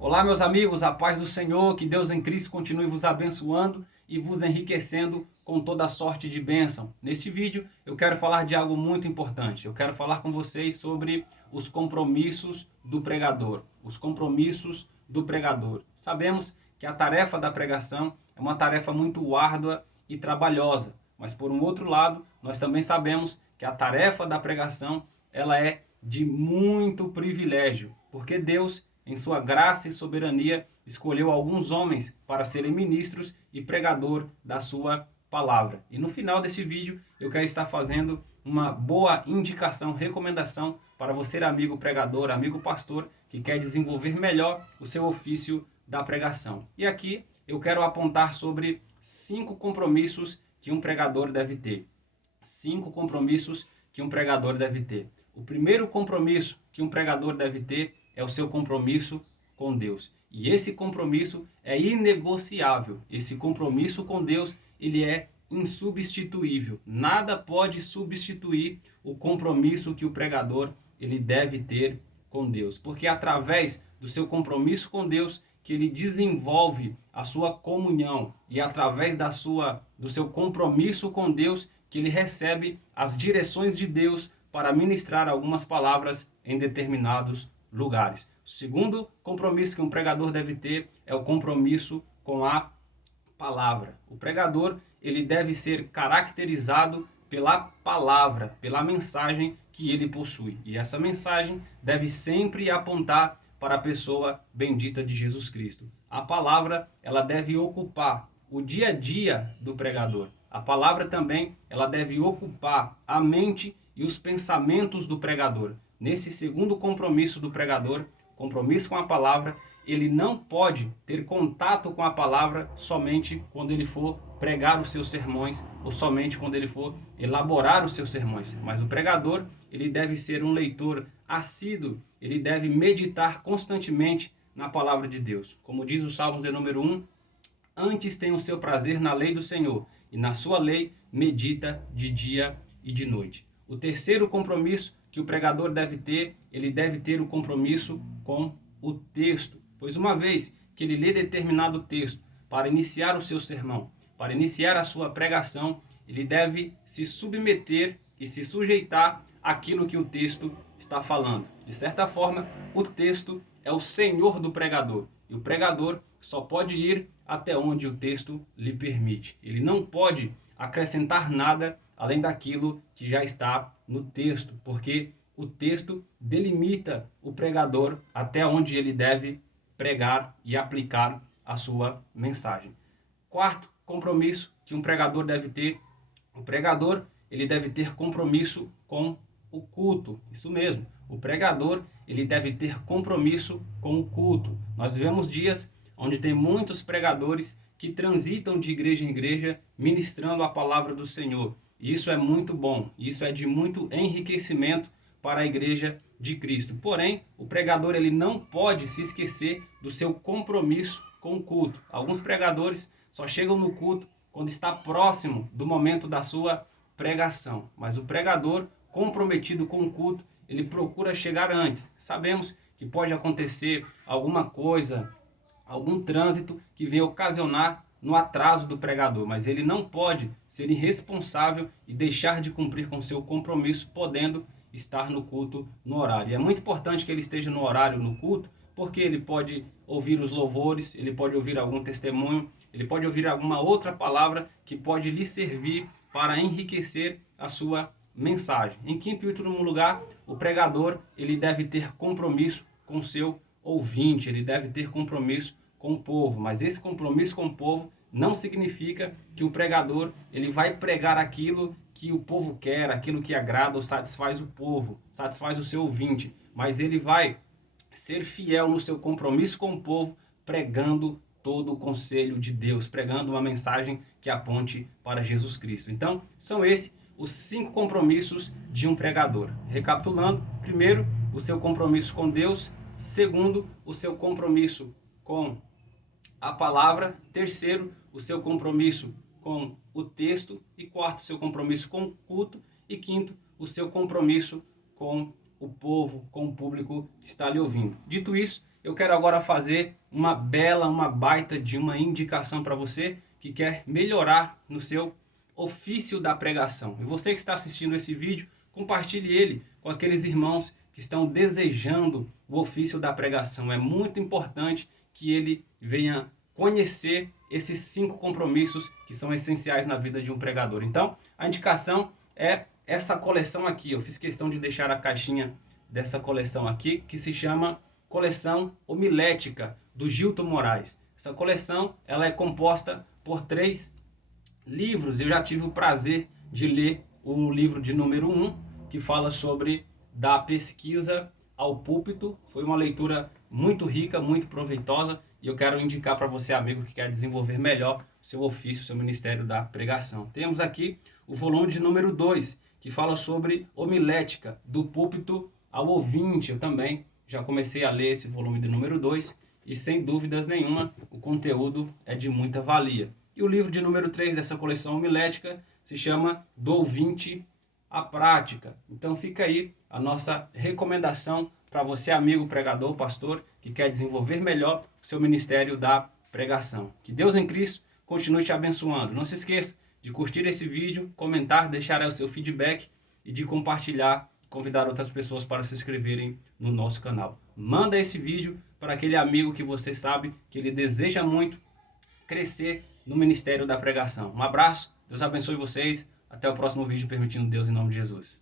Olá, meus amigos, a paz do Senhor, que Deus em Cristo continue vos abençoando e vos enriquecendo com toda sorte de bênção. Neste vídeo eu quero falar de algo muito importante. Eu quero falar com vocês sobre os compromissos do pregador. Os compromissos do pregador. Sabemos que a tarefa da pregação é uma tarefa muito árdua e trabalhosa, mas por um outro lado, nós também sabemos que a tarefa da pregação ela é de muito privilégio, porque Deus, em sua graça e soberania, escolheu alguns homens para serem ministros e pregador da sua palavra. E no final desse vídeo eu quero estar fazendo uma boa indicação, recomendação para você, amigo pregador, amigo pastor, que quer desenvolver melhor o seu ofício da pregação. E aqui eu quero apontar sobre 5 compromissos que um pregador deve ter. 5 compromissos que um pregador deve ter. O primeiro compromisso que um pregador deve ter é o seu compromisso com Deus. E esse compromisso é inegociável. Esse compromisso com Deus, ele é insubstituível. Nada pode substituir o compromisso que o pregador ele deve ter com Deus. Porque é através do seu compromisso com Deus que ele desenvolve a sua comunhão e através do seu compromisso com Deus que ele recebe as direções de Deus para ministrar algumas palavras em determinados lugares. O segundo compromisso que um pregador deve ter é o compromisso com a palavra. O pregador ele deve ser caracterizado pela palavra, pela mensagem que ele possui. E essa mensagem deve sempre apontar para a pessoa bendita de Jesus Cristo. A palavra ela deve ocupar o dia a dia do pregador. A palavra também ela deve ocupar a mente e os pensamentos do pregador. Nesse segundo compromisso do pregador, compromisso com a palavra, ele não pode ter contato com a palavra somente quando ele for pregar os seus sermões ou somente quando ele for elaborar os seus sermões. Mas o pregador, ele deve ser um leitor assíduo, ele deve meditar constantemente na palavra de Deus. Como diz o Salmos de número 1, antes tem o seu prazer na lei do Senhor, e na sua lei medita de dia e de noite. O terceiro compromisso que o pregador deve ter, ele deve ter o compromisso com o texto. Pois uma vez que ele lê determinado texto para iniciar o seu sermão, para iniciar a sua pregação, ele deve se submeter e se sujeitar àquilo que o texto está falando. De certa forma, o texto é o senhor do pregador. E o pregador só pode ir até onde o texto lhe permite. Ele não pode acrescentar nada além daquilo que já está no texto, porque o texto delimita o pregador até onde ele deve pregar e aplicar a sua mensagem. Quarto compromisso que um pregador deve ter, o pregador ele deve ter compromisso com o culto. Isso mesmo, o pregador ele deve ter compromisso com o culto. Nós vivemos dias onde tem muitos pregadores que transitam de igreja em igreja ministrando a palavra do Senhor. E isso é muito bom, isso é de muito enriquecimento para a igreja de Cristo. Porém, o pregador ele não pode se esquecer do seu compromisso com o culto. Alguns pregadores só chegam no culto quando está próximo do momento da sua pregação. Mas o pregador comprometido com o culto, ele procura chegar antes. Sabemos que pode acontecer alguma coisa, algum trânsito que venha ocasionar no atraso do pregador, mas ele não pode ser irresponsável e deixar de cumprir com seu compromisso, podendo estar no culto no horário. E é muito importante que ele esteja no horário no culto, porque ele pode ouvir os louvores, ele pode ouvir algum testemunho, ele pode ouvir alguma outra palavra que pode lhe servir para enriquecer a sua mensagem. Em quinto e último lugar, o pregador ele deve ter compromisso com o seu ouvinte, ele deve ter compromisso com o povo, mas esse compromisso com o povo não significa que o pregador ele vai pregar aquilo que o povo quer, aquilo que agrada ou satisfaz o povo, satisfaz o seu ouvinte, mas ele vai ser fiel no seu compromisso com o povo, pregando todo o conselho de Deus, pregando uma mensagem que aponte para Jesus Cristo. Então, são esses os 5 compromissos de um pregador. Recapitulando, primeiro, o seu compromisso com Deus, segundo, o seu compromisso com a palavra, terceiro, o seu compromisso com o texto, e quarto, o seu compromisso com o culto, e quinto, o seu compromisso com o povo, com o público que está lhe ouvindo. Dito isso, eu quero agora fazer uma baita de uma indicação para você que quer melhorar no seu ofício da pregação. E você que está assistindo esse vídeo, compartilhe ele com aqueles irmãos que estão desejando o ofício da pregação. É muito importante que ele venha conhecer esses 5 compromissos que são essenciais na vida de um pregador. Então, a indicação é essa coleção aqui. Eu fiz questão de deixar a caixinha dessa coleção aqui, que se chama Coleção Homilética, do Gilton Moraes. Essa coleção ela é composta por 3 livros. Eu já tive o prazer de ler o livro de número 1, que fala sobre da pesquisa ao púlpito. Foi uma leitura muito rica, muito proveitosa, e eu quero indicar para você, amigo, que quer desenvolver melhor o seu ofício, o seu ministério da pregação. Temos aqui o volume de número 2, que fala sobre homilética, do púlpito ao ouvinte. Eu também já comecei a ler esse volume de número 2, e sem dúvidas nenhuma, o conteúdo é de muita valia. E o livro de número 3 dessa coleção homilética se chama Do Ouvinte à Prática. Então fica aí a nossa recomendação para você, amigo pregador, pastor, que quer desenvolver melhor o seu ministério da pregação. Que Deus em Cristo continue te abençoando. Não se esqueça de curtir esse vídeo, comentar, deixar aí o seu feedback e de compartilhar, convidar outras pessoas para se inscreverem no nosso canal. Manda esse vídeo para aquele amigo que você sabe que ele deseja muito crescer no ministério da pregação. Um abraço, Deus abençoe vocês. Até o próximo vídeo, permitindo Deus, em nome de Jesus.